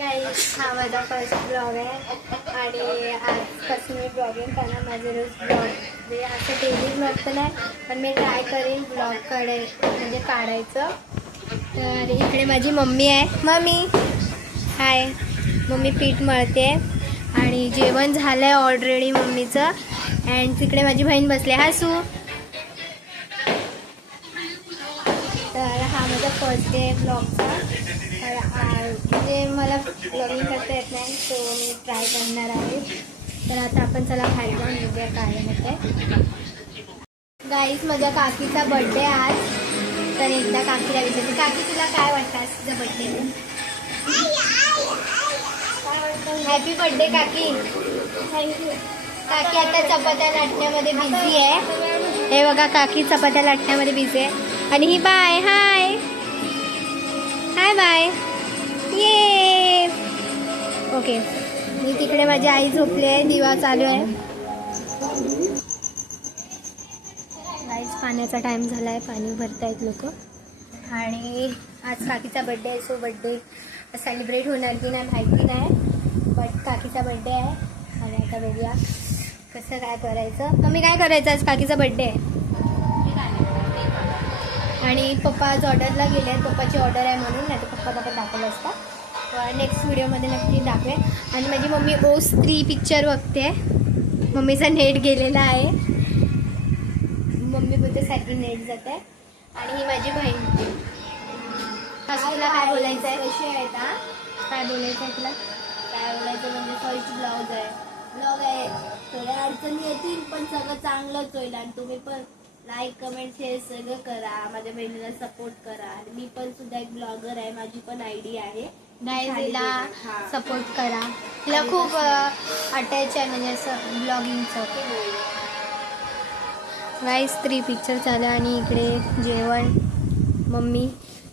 हा माझा first blog आहे आणि आजपासून मी ब्लॉगिंग करणार. माझे रोज ब्लॉग म्हणजे असं डेली ब्लॉग तर नाही, पण मी ट्राय करेन ब्लॉग म्हणजे काढायचं. तर इकडे माझी मम्मी आहे. मम्मी हाय. मम्मी पीठ मळते आणि जेवण झालं आहे ऑलरेडी मम्मीचं. अँड तिकडे माझी बहीण बसली हसू. तर हा माझा फर्स्ट डे ब्लॉगचा. म्हणजे मला ब्लॉगिंग करता येत नाही, सो मी ट्राय करणार आहे. तर आता आपण चला बाहेर जाऊन बघूया काय होते. गाईस माझ्या काकीचा बड्डे आज. तर एकदा काकीला विचारते, काकी तुला काय वाटतं आज तुझा बड्डे? हॅपी बर्थडे काकी. थँक्यू. काकी आता चपात्या लाटण्यामध्ये बिझी आहे. हे बघा काकी चपात्या लाटण्यामध्ये बिझी आहे. आणि ही बाय हाय हाय बाय ये. ओके. मी तिकडे माझी आई झोपली आहे, दिवा चालू आहे. गाईस पाण्याचा टाइम झाला आहे, पाणी भरतायत लोक. आणि आज काकीचा बड्डे आहे, सो बड्डे सेलिब्रेट होणार की नाही माहिती नाही, बट काकीचा बड्डे आहे. आणि आता बघूया कसं काय करायचं. मम्मी काय करायचं आज काकीचा बड्डे आहे. आणि पप्पा आज ऑर्डरला गेले आहेत. पप्पाची ऑर्डर आहे म्हणून, नाही तर पप्पा दाखवलं असतं. नेक्स्ट व्हिडिओमध्ये नक्की दाखवेन. आणि माझी मम्मी ओस 3 पिक्चर बघते. मम्मीचा नेट गेलेला आहे. मम्मी बोलते साठी नेट जात आहे. आणि ही माझी बहीण. तुला काय बोलायचं आहे? कशी आहे का? काय बोलायचं आहे तुला? काय बोलायचं म्हणजे फर्स्ट ब्लॉग आहे. थोड्या अडचणी येतील पण सगळं चांगलंच होईल. आणि तुम्ही पण लाईक कमेंट शेअर सगळं करा. माझ्या बहिणीला सपोर्ट करा. आणि मी पण सुद्धा एक ब्लॉगर आहे, माझी पण आयडी आहे. तिला सपोर्ट करा. तिला खूप अटॅच आहे म्हणजे असं ब्लॉगिंगचं. गाईस 3 पिक्चर चालू. आणि इकडे जेवण मम्मी.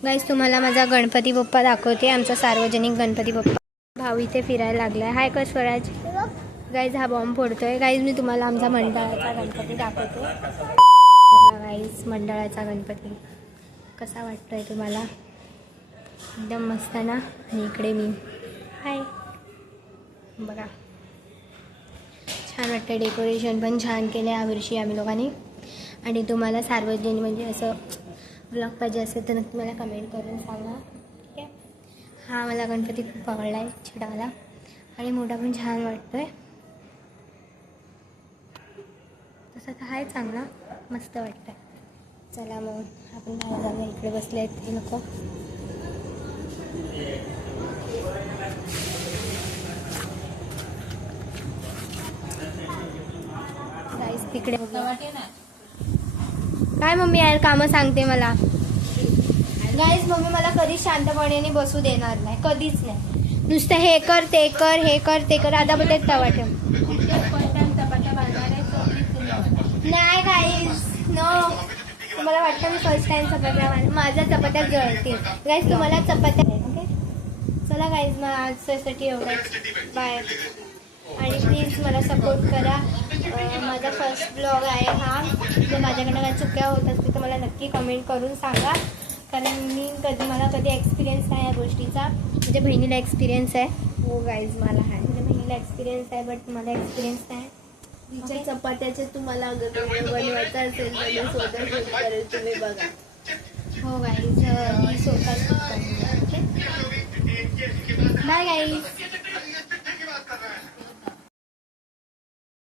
गाईस तुम्हाला माझा गणपती बाप्पा दाखवते, आमचा सार्वजनिक गणपती बाप्पा. भाऊ इथे फिरायला लागलाय. हाय कर स्वराज. गाईज हा बॉम्ब फोडतोय. गाईज मी तुम्हाला आमचा मंडळाचा गणपती दाखवते. गाईज मंडळाचा गणपती कसा वाटतोय तुम्हाला? एकदम मस्त ना. आणि इकडे मी हाय बघा. छान वाटतं. डेकोरेशन पण छान केलं आहे यावर्षी आम्ही लोकांनी. आणि तुम्हाला सार्वजनिक म्हणजे असं ब्लॉग पाहिजे असेल तर नक्की मला कमेंट करून सांगा. ठीक आहे. हा मला गणपती खूप आवडला आहे, छोटावाला. आणि मोठा पण छान वाटतो आहे. तसं तर आहे चांगला, मस्त वाटतं आहे. चला मग आपण बाहेर जाऊया. इकडे बसले आहेत हे नको. गाईस तिकडे काय मम्मी यार कामं सांगते मला. गाईस मम्मी मला कधीच शांतपणे बसू देणार नाही, कधीच नाही. नुसतं हे कर ते कर, हे कर ते कर. आता बोलते तवा ठेव. नाही गाईस नो. मला वाटतं मी फर्स्ट टाइम चपात्या माझ्या चपात्या जळतील. गाईस तुम्हाला चपात्या ओके. चला गाईस मग आजच्यासाठी एवढंच. बाय. आणि प्लीज मला सपोर्ट करा. माझा फर्स्ट ब्लॉग आहे हा. जर माझ्याकडनं काही चुक्या होत असतील तर मला नक्की कमेंट करून सांगा. कारण मला कधी एक्सपिरियन्स नाही या गोष्टीचा. माझ्या बहिणीला एक्सपिरियन्स आहे. हो गाईज मला आहे. माझ्या बहिणीला एक्सपिरियन्स आहे बट मला एक्सपिरियन्स नाही. तिच्या चपात्याचे तुम्हाला बनवायचं असेल तर स्वतः करेल तुम्ही बघा. हो गाईज मी स्वतःच. Bye guys.